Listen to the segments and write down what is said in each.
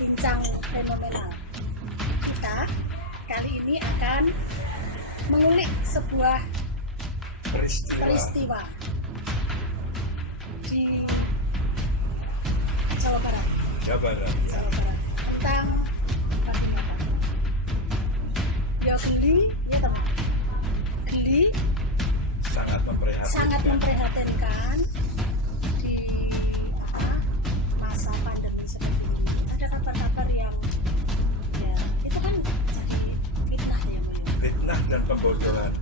bincang fenomenal. Kita kali ini akan mengulik sebuah peristiwa di Jawa Barat. Tentang ya geli, ya teman. Geli sangat memprihatinkan di masa pandemi seperti ini. Ada kabar-kabar yang ya itu kan jadi fitnah ya, Bu. Fitnah dan pembodohan.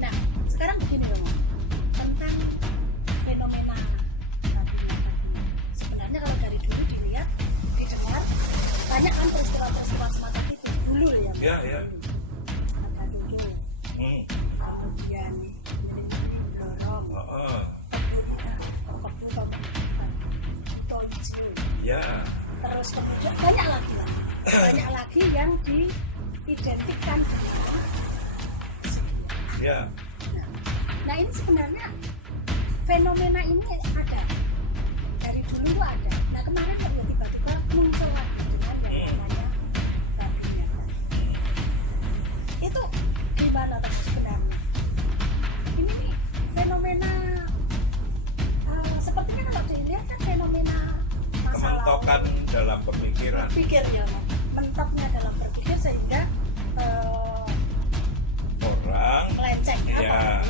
Nah, sekarang begini loh, tentang fenomena tadi. Sebenarnya kalau dari dulu dilihat, didengar, banyak kan peristiwa-peristiwa semacam itu dulu ya. Ya. Ada dulu. Kemudian dorong. Tonju. Ya. Terus kemudian banyak lagi yang diidentikan dengan Ya. Nah ini sebenarnya fenomena ini ada dari dulu ada. Nah kemarin kok tiba-tiba muncul lagi dengan yang namanya babi ngepet. Itu gimana sebenarnya? Ini nih fenomena sepertinya kalau dilihat kan fenomena masa Kementokan dalam pemikiran. Pikirnya, mentoknya dalam berpikir sehingga Orang melenceng ya.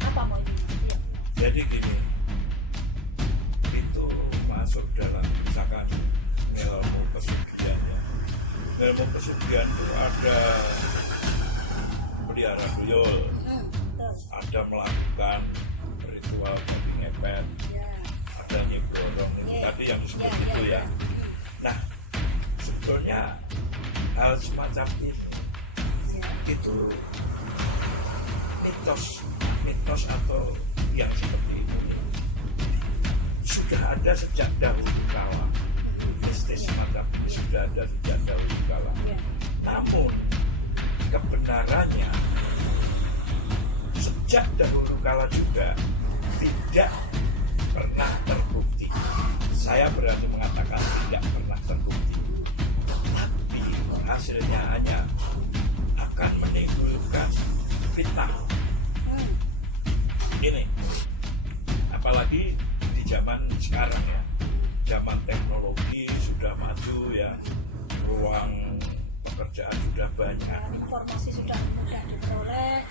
Apa mau ini? Ya. Jadi gini, itu masuk dalam misalkan ilmu pesugihan ya. Ilmu pesugihan itu ada pelihara tuyul, Betul. ada melakukan ritual babi ngepet, Ya. ada nyiborong itu tadi yang disebut itu ya. Nah, sebetulnya hal semacam ini itu mitos atau yang seperti itu sudah ada sejak dahulu kala. Mistis semacam ini sudah ada sejak dahulu kala. Namun kebenarannya sejak dahulu kala juga tidak pernah terbukti. Saya berani mengatakan tidak pernah terbukti. Tapi hasilnya hanya akan menimbulkan fitnah. Ini apalagi di zaman sekarang ya, zaman teknologi sudah maju ya, ruang pekerjaan sudah banyak, Informasi sudah mudah diperoleh.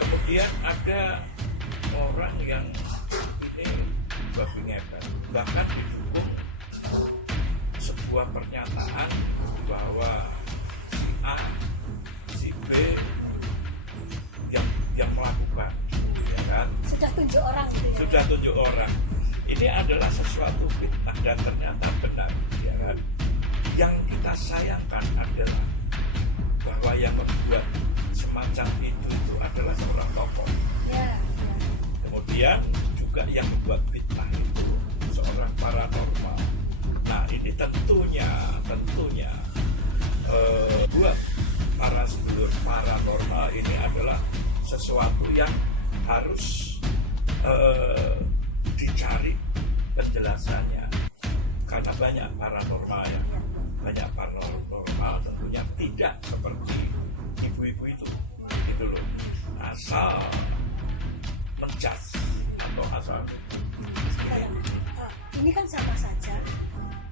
kemudian ada orang yang ini babi ngepet, bahkan didukung sebuah pernyataan bahwa si A si B yang melakukan, ya kan? Sudah tunjuk orang gitu ya. Sudah tunjuk orang. Ini adalah sesuatu fitnah dan ternyata benar, ya kan? Yang kita sayangkan adalah bahwa yang membuat semacam itu adalah seorang tokoh. Ya. Kemudian juga yang membuat fitnah itu seorang paranormal. Nah ini tentunya buat para sedulur paranormal ini adalah sesuatu yang harus dicari penjelasannya, karena banyak paranormal tentunya tidak seperti ibu-ibu itu loh, asal menjudge atau asal Ini kan sama saja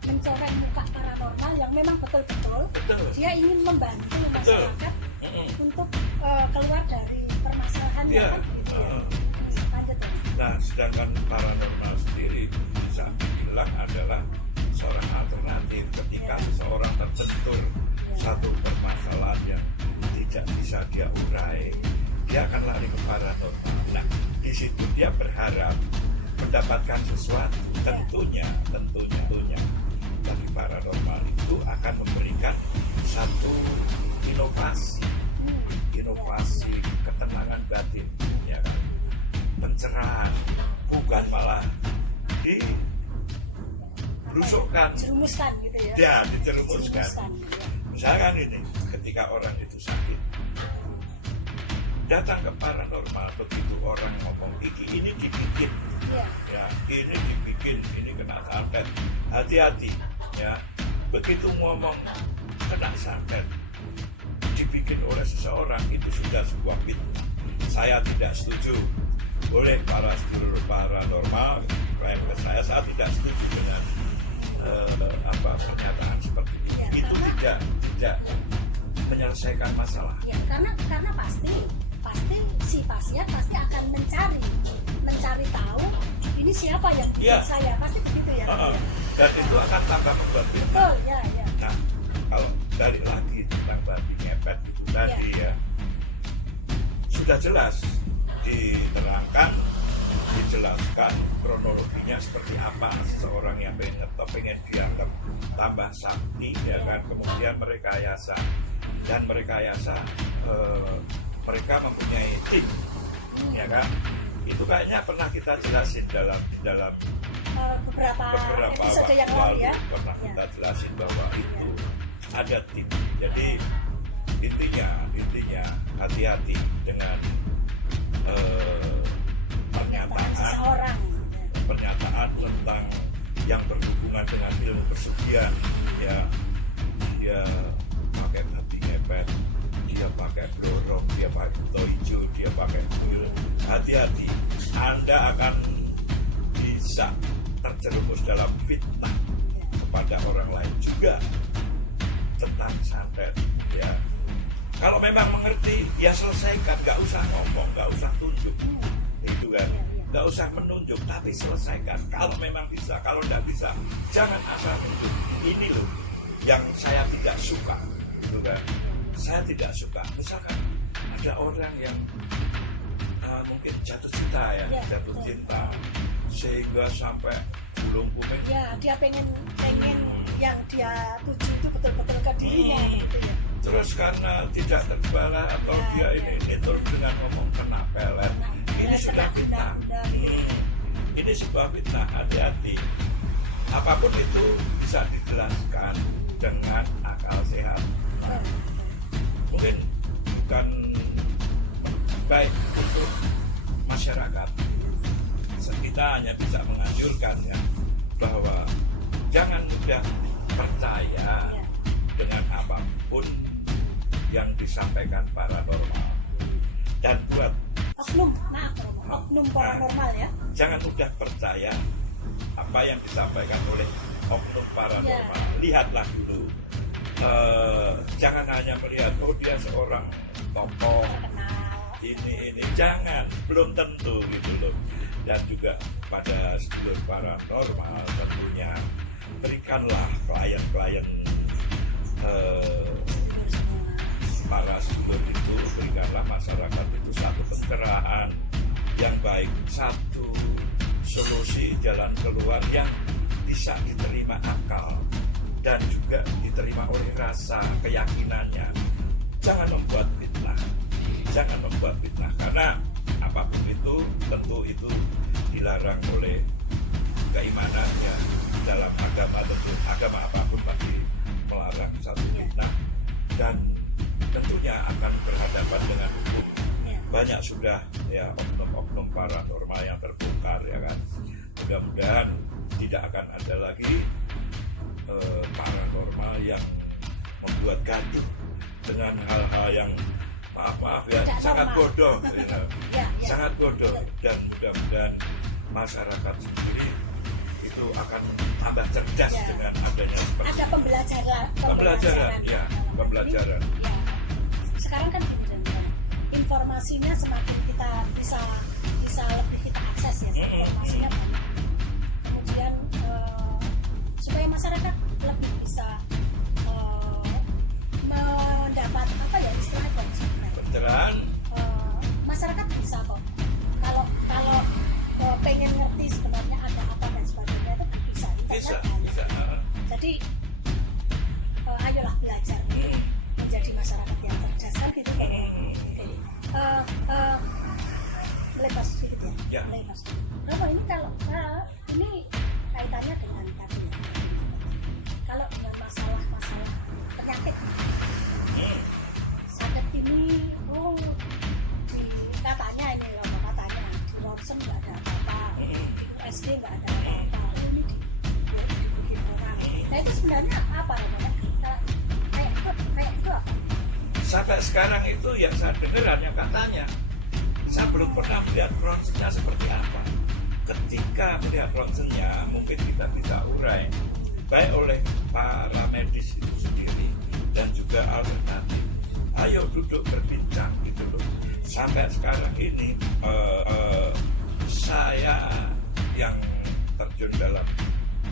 mencoreng muka paranormal yang memang betul-betul dia ingin membantu masyarakat untuk keluar dari permasalahan yang kan gitu ya. Lanjut ya. Nah, sedangkan paranormal sendiri bisa dibilang adalah seorang alternatif ketika seseorang terbentur satu permasalahan yang tidak bisa dia urai, dia akan lari ke paranormal. Nah, di situ dia berharap mendapatkan sesuatu. Tentunya bagi paranormal itu akan memberikan satu inovasi ketenangan batin, ya kan? Pencerahan, bukan malah diberusukkan, Jerumuskan gitu ya. ya dijerumuskan. Ya. Misalkan ini, ketika orang itu sakit, datang ke paranormal, begitu orang ngomong ini dibikin, Ya. ya ini dibikin, ini kena santet, hati-hati, ya begitu ngomong kena santet dibikin oleh seseorang itu sudah sebuah fitnah. Saya tidak setuju. Boleh para sedulur paranormal klaim ke saya tidak setuju dengan pernyataan seperti itu. Ya, Itu karena- tidak menyelesaikan masalah. Ya, karena pasti si pasien pasti akan mencari tahu ini siapa yang bikin Ya. saya, pasti begitu ya. Dan itu akan tambah membuat fitnah. Betul, ya. Nah, kalau balik lagi tentang babi ngepet itu tadi ya, sudah jelas diterangkan, dijelaskan kronologinya seperti apa seseorang yang pengen dianggap tambah sakti ya kan, kemudian merekayasa mereka mempunyai tim ya kan, itu kayaknya pernah kita jelasin dalam Beberapa episode waktu yang lalu ya. pernah Ya. kita jelasin bahwa itu ada tim. Jadi intinya hati-hati dengan Seseorang. pernyataan tentang yang berhubungan dengan ilmu pesugihan. Ya, dia pakai babi ngepet, dia pakai blorok, dia pakai buto hijau, dia pakai kuil. Hati-hati, Anda akan bisa terjerumus dalam fitnah kepada orang lain juga tentang santet ya. Kalau memang mengerti ya selesaikan, nggak usah ngomong, nggak usah tunjuk itu kan, nggak usah menunjuk, tapi selesaikan. Kalau memang bisa, kalau nggak bisa jangan asal nunjuk. Ini loh yang saya tidak suka gitu kan. Saya tidak suka misalkan ada orang yang mungkin jatuh cinta jatuh cinta sehingga sampai gulung kuming. Ya, dia pengen yang dia tuju itu betul-betul ke dirinya gitu ya. Terus karena tidak terbalas atau dia ini terus dengan ngomong kena pelet, ini sudah fitnah. Ini sebuah fitnah, hati-hati. Apapun itu bisa dijelaskan dengan akal sehat. Mungkin bukan baik untuk masyarakat. Kita hanya bisa menganjurkan ya bahwa jangan mudah percaya dengan apapun yang disampaikan paranormal. Dan buat oknum paranormal ya. Jangan mudah percaya apa yang disampaikan oleh oknum paranormal. Lihatlah dulu. Jangan hanya melihat dia seorang tokoh ini jangan, belum tentu gitu loh. Dan juga pada sedulur paranormal tentunya berikanlah klien para sedulur itu, berikanlah masyarakat itu satu pencerahan yang baik, satu solusi jalan keluar yang bisa diterima akal dan juga diterima oleh rasa keyakinannya. Jangan membuat fitnah karena apapun itu tentu itu dilarang oleh keimanannya. Dalam agama apapun pasti melarang satu fitnah dan tentunya akan berhadapan dengan hukum. Banyak sudah ya oknum-oknum paranormal yang terbongkar ya kan. Mudah-mudahan tidak akan ada lagi paranormal yang membuat gaduh dengan hal-hal yang maaf ya sangat bodoh sangat bodoh. Dan mudah-mudahan masyarakat sendiri itu akan tambah cerdas dengan adanya seperti ada pembelajaran. Pembelajaran. Ya. Sekarang kan informasinya semakin kita bisa lebih kita akses ya, informasinya banyak. Kemudian supaya masyarakat lebih bisa mendapat apa ya istilahnya pencerahan. Masyarakat bisa kok kalau pengen ngerti sebenarnya ada apa dan sebagainya itu bisa. Jadi ayolah belajar menjadi masyarakat yang cerdas kan gitu kan. Melepas sedikit ya. Melepas. Kenapa ini kalau ini kaitannya dengan tadi kalau dengan masalah penyakit sakit ini katanya ini katanya di Ronsen nggak ada apa-apa, di USD nggak ada apa-apa, ini di orang. Nah itu itu sebenarnya apa namanya? Kayak itu apa? Sampai sekarang itu yang saya dengar hanya katanya. Saya belum pernah melihat ronsennya seperti apa. Ketika melihat ronsennya, mungkin kita bisa urai baik oleh para medis itu sendiri dan juga alternatif. Ayo duduk berbincang gitu loh. Sampai sekarang ini saya yang terjun dalam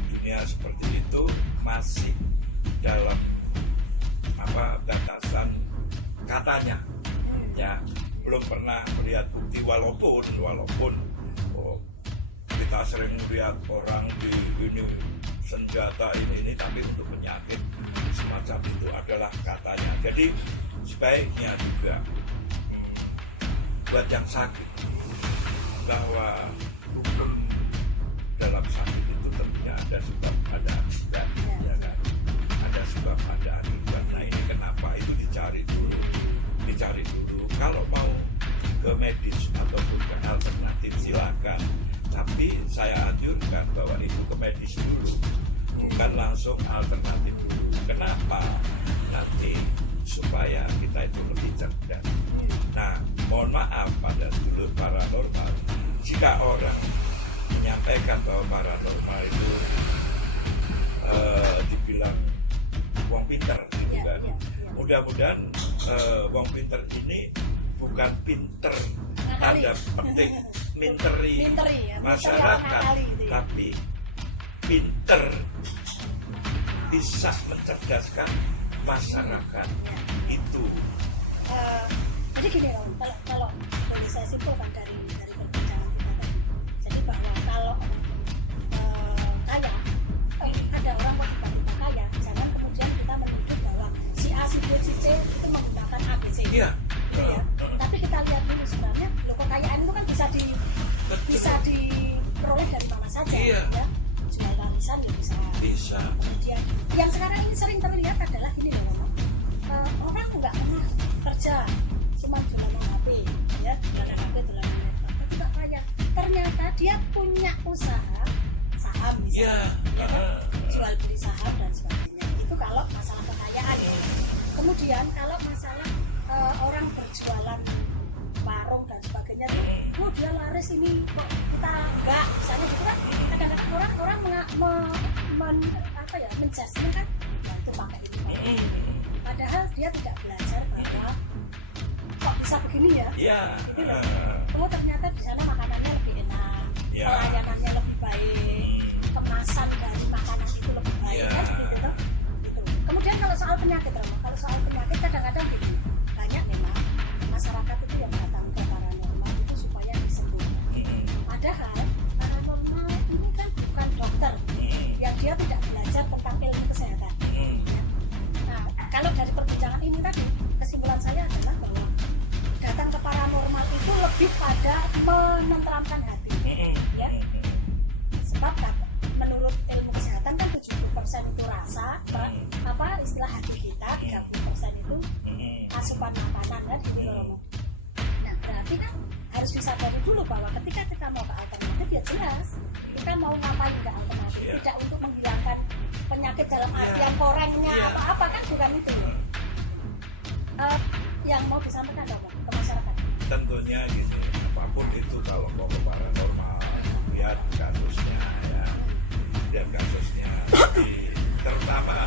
dunia seperti itu masih dalam batasan katanya, ya belum pernah melihat bukti walaupun kita sering melihat orang di ini senjata ini tapi untuk penyakit semacam itu adalah katanya. Jadi sebaiknya juga buat yang sakit bahwa hukum dalam sakit itu tentunya ada sebab ada akibat, ya kan? Ada sebab ada akibat. Nah ini kenapa itu dicari dulu. Kalau mau ke medis ataupun ke alternatif silakan, tapi saya anjurkan bahwa itu ke medis dulu, bukan langsung alternatif dulu. Kenapa? Nanti supaya kita itu lebih cerdas. Nah, mohon maaf pada seluruh paranormal, jika orang menyampaikan bahwa paranormal itu dibilang wong pinter, gitu kan? Mudah-mudahan wong pinter ini bukan pinter ada petik minteri ya, masyarakat, gitu ya. tapi pinter bisa mencerdaskan masyarakat itu. Jadi gini Om, kalau boleh saya simpulkan dari perbincangan kita tadi, jadi bahwa kalau kaya, ada orang wanita kaya, jangan kemudian kita menuduh bahwa si A, si B, si C itu menggunakan ABC. Iya. Ya. Tapi kita lihat dulu sebenarnya kekayaan itu kan bisa diperoleh dari mana saja. Iya. Ya. Jual warisan ya bisa. Kemudian yang sekarang ini sering terlihat adalah gini loh, orang nggak pernah kerja, cuma jualan HP, ya, jualan HP, jualan laptop, tapi nggak kaya. Ternyata dia punya usaha saham misalnya, ya kan? Jual beli saham dan sebagainya. Itu kalau masalah kekayaan ya. Kemudian kalau masalah orang berjualan warung dan sebagainya, oh dia laris ini kok kita enggak, misalnya gitu kan. Kadang-kadang orang menjudge kan, ya, itu pakai ini. Padahal dia tidak belajar bahwa kok bisa begini ya. Gitu loh. Oh ternyata di sana makanannya lebih enak, pelayanannya lebih baik, kemasan dari makanan itu lebih baik, kan gitu. Kemudian kalau soal penyakit, kadang-kadang gitu, banyak memang masyarakat itu yang datang ke paranormal itu supaya disembuhkan. Padahal paranormal ini kan bukan dokter, yang dia tidak belajar tentang ilmu kesehatan. Nah, kalau dari perbincangan ini tadi, kesimpulan saya adalah bahwa datang ke paranormal itu lebih pada menenteramkan hati, ya. Sebab kan, menurut ilmu kesehatan kan 70% itu rasa, istilah hati kita, 30% itu asupan makanan kan, gitu loh. Nah, berarti kan harus disadari dulu bahwa ketika kita mau ke alternatif ya jelas kita mau ngapain ke alternatif, tidak untuk menghilangkan penyakit dalam artian korengnya apa-apa kan, bukan itu. Yang mau disampaikan apa ke masyarakat? Tentunya gini, apapun itu kalau mau ke paranormal, lihat kasusnya ya, dan kasusnya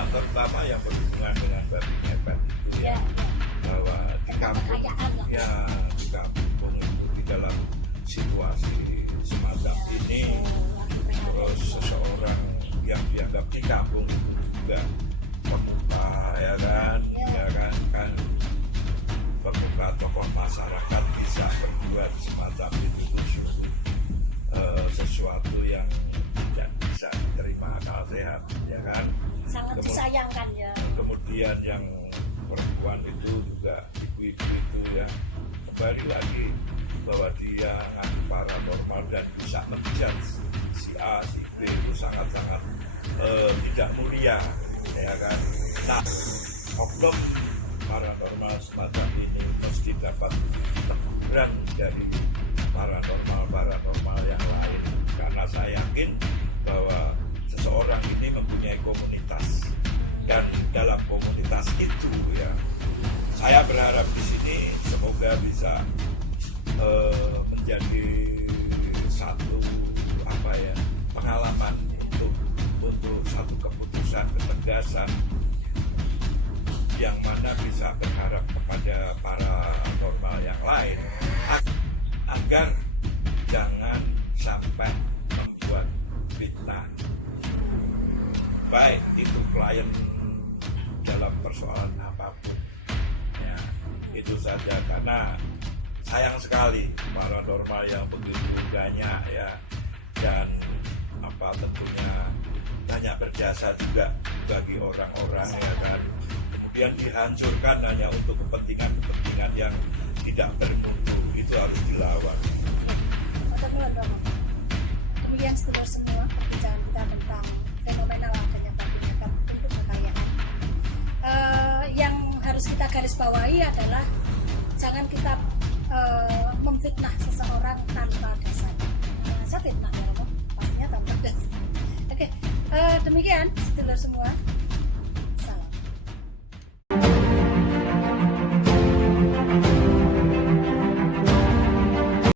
terutama yang berhubungan dengan babi ngepet itu ya, bahwa di kampung itu di dalam situasi semacam ini, terus seseorang yang dianggap di kampung itu juga pemuka kan pemuka tokoh masyarakat bisa berbuat semacam itu sesuatu yang tidak bisa diterima akal sehat, ya kan? Sangat disayangkan ya. Kemudian yang perempuan itu juga ibu-ibu itu ya, kembali lagi bahwa dia ngaku paranormal dan bisa menjudge si A, si B itu sangat-sangat tidak mulia, ya kan? Nah, oknum paranormal semacam ini mesti dapat teguran dari paranormal yang lain, karena saya yakin bahwa seseorang ini mempunyai komunitas juga bisa menjadi satu pengalaman untuk satu keputusan ketegasan yang mana bisa berharap kepada para normal yang lain agar jangan sampai membuat fitnah, baik itu klien dalam persoalan apapun ya. Itu saja, karena sayang sekali paranormal yang begitu banyak ya, dan tentunya banyak berjasa juga bagi orang-orang ya kan, kemudian dihancurkan hanya untuk kepentingan yang tidak bermutu. Itu harus dilawan. Kemudian sedulur semua, perbincangan kita tentang fenomena adanya perbudakan bentuk kekayaan. Yang harus kita garis bawahi adalah jangan kita memfitnah seseorang tanpa dasar. Saya fitnah ya, pastinya tanpa dasar. Oke, demikian sedulur semua.